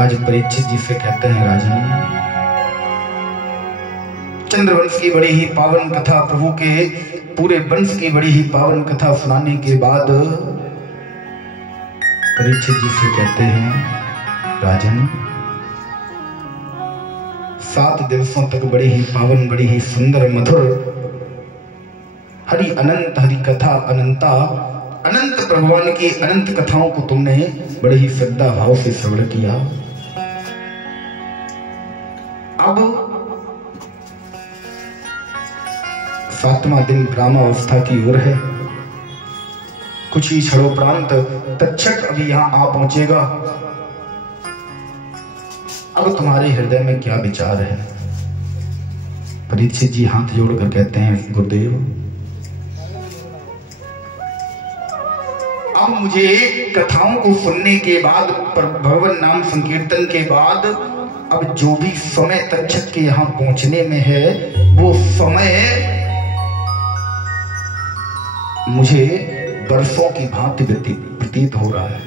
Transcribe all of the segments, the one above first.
आज परीक्षित जी से कहते हैं, राजन, चंद्रवंश की बड़ी ही पावन कथा, प्रभु के पूरे वंश की बड़ी ही पावन कथा सुनाने के बाद परीक्षित जी से कहते हैं, राजन, 7 दिवसों तक बड़ी ही पावन, बड़ी ही सुंदर, मधुर हरि अनंत हरि कथा अनंता अनंत भगवान की अनंत कथाओं को तुमने बड़े ही श्रद्धा भाव से श्रवण किया। अब 7वां दिन ग्रामावस्था की ओर है। कुछ ही क्षणोपरांत तक्षक अभी यहां आ पहुंचेगा। अब तुम्हारे हृदय में क्या विचार है? परीक्षित जी हाथ जोड़कर कहते हैं, गुरुदेव, अब मुझे कथाओं को सुनने के बाद, भगवान नाम संकीर्तन के बाद, अब जो भी समय तक्षक के यहां पहुंचने में है, वो समय मुझे वर्षों की भांति प्रतीत हो रहा है।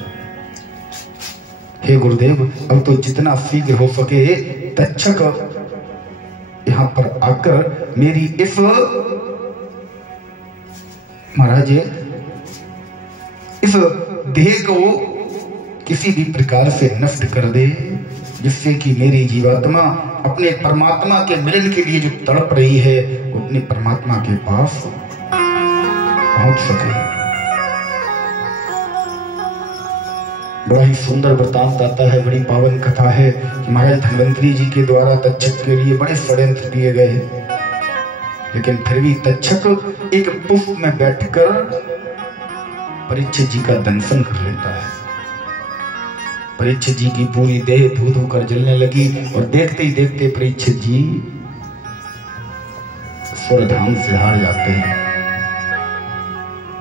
हे गुरुदेव, अब तो जितना शीघ्र हो सके तक्षक यहां पर आकर मेरी इस महाराज इस देह को किसी भी प्रकार से नष्ट कर दे, जिससे कि मेरी जीवात्मा अपने परमात्मा के मिलन के लिए जो तड़प रही है, वो अपने परमात्मा के पास पहुंच सके। बड़ा ही सुंदर वृतांत आता है, बड़ी पावन कथा है कि महाराज धन्वंतरी जी के द्वारा तक्षक के लिए बड़े षड्यंत्र किए गए हैं, लेकिन फिर भी तक्षक एक पुष्प में बैठकर परीक्षित जी का दंशन कर लेता है। परीक्षित जी की पूरी देह धू धू कर जलने लगी और देखते ही देखते परीक्षित जी स्वर्गधाम से हार जाते हैं।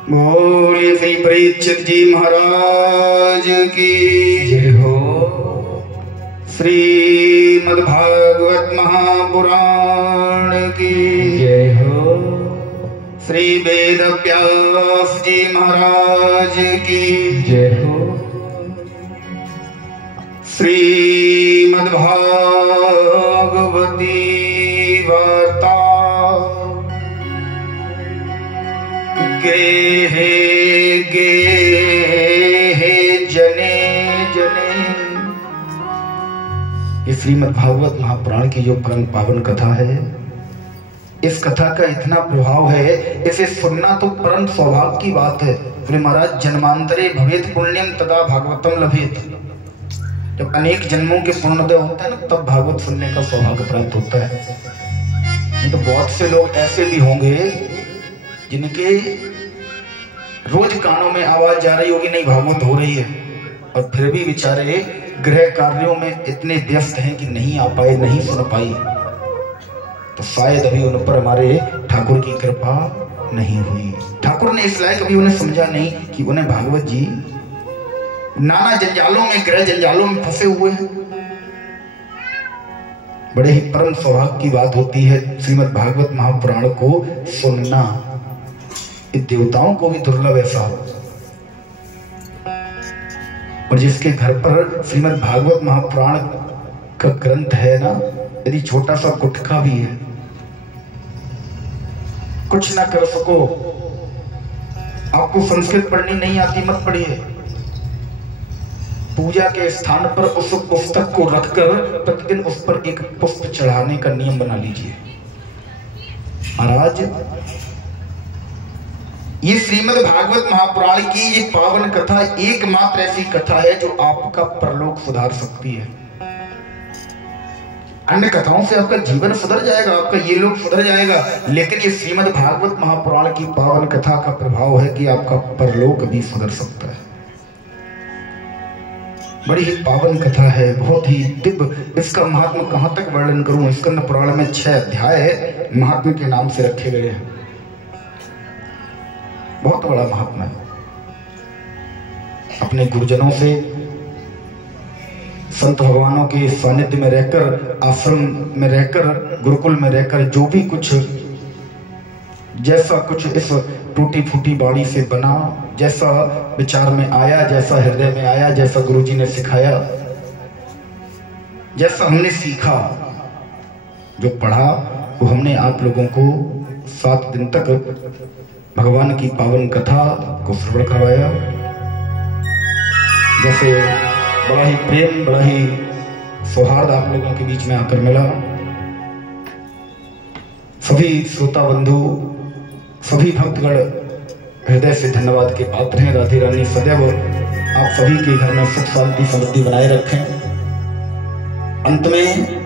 बोलिए श्री परीक्षित जी महाराज की जय हो। श्रीमद्भागवत महापुराण की जय हो। श्री वेद व्यास जी महाराज की जय हो। श्रीमद्भागवती वार्ता गेहे जने जने। ये श्रीमद्भागवत महापुराण की जो परम पावन कथा है, इस कथा का इतना प्रभाव है, इसे सुनना तो परम सौभाग्य की बात है। बोले महाराज, जन्मांतरे भवेत पुण्यम तदा भागवतम लभेत। जब अनेक जन्मों के पुण्योदय होता है ना, तब भागवत सुनने का सौभाग्य प्राप्त होता है। नहीं तो बहुत से लोग ऐसे भी होंगे जिनके रोज कानों में आवाज जा रही होगी, नहीं भागवत हो रही है, और फिर भी बेचारे गृह कार्यों में इतने व्यस्त हैं कि नहीं आ पाए, नहीं सुन पाए। तो शायद अभी उन पर हमारे ठाकुर की कृपा नहीं हुई। ठाकुर ने इस लायक अभी उन्हें समझा नहीं कि उन्हें भागवत जी नाना जंजालों में, गृह जंजालों में फंसे हुए हैं। बड़े ही परम सौभाग्य की बात होती है श्रीमद् भागवत महापुराण को सुनना। देवताओं को भी दुर्लभ ऐसा हो, और जिसके घर पर श्रीमद् भागवत महापुराण का ग्रंथ है ना, यदि छोटा सा गुटखा भी है, कुछ ना कर सको, आपको संस्कृत पढ़नी नहीं आती, मत पढ़िए। पूजा के स्थान पर उस पुस्तक को रखकर प्रतिदिन उस पर एक पुष्प चढ़ाने का नियम बना लीजिए। महाराज, ये श्रीमद् भागवत महापुराण की ये पावन कथा एकमात्र ऐसी कथा है जो आपका परलोक सुधार सकती है। अन्य कथाओं से आपका जीवन सुधर जाएगा, आपका ये लोक सुधर जाएगा, लेकिन ये श्रीमद् भागवत महापुराण की पावन कथा का प्रभाव है कि आपका परलोक भी सुधर सकता है। बड़ी ही पावन कथा है, बहुत ही दिव्य। इसका महात्मा कहां तक वर्णन करूं। स्कंद पुराण में 6 अध्याय महात्मा के नाम से रखे गए हैं। बहुत बड़ा महात्मा है। अपने गुरुजनों से, संत भगवानों के सानिध्य में रहकर, आश्रम में रहकर, गुरुकुल में रहकर, जो भी कुछ जैसा कुछ इस टूटी फूटी बाड़ी से बना, जैसा विचार में आया, जैसा हृदय में आया, जैसा गुरुजी ने सिखाया, जैसा हमने सीखा, जो पढ़ा, वो हमने आप लोगों को 7 दिन तक भगवान की पावन कथा को श्रवण करवाया। जैसे बड़ा ही प्रेम, बड़ा ही सौहार्द आप लोगों के बीच में आकर मिला। सभी श्रोता बंधु, सभी भक्तगण हृदय से धन्यवाद के पात्र हैं। राधे रानी सदैव आप सभी के घर में सुख शांति समृद्धि बनाए रखें। अंत में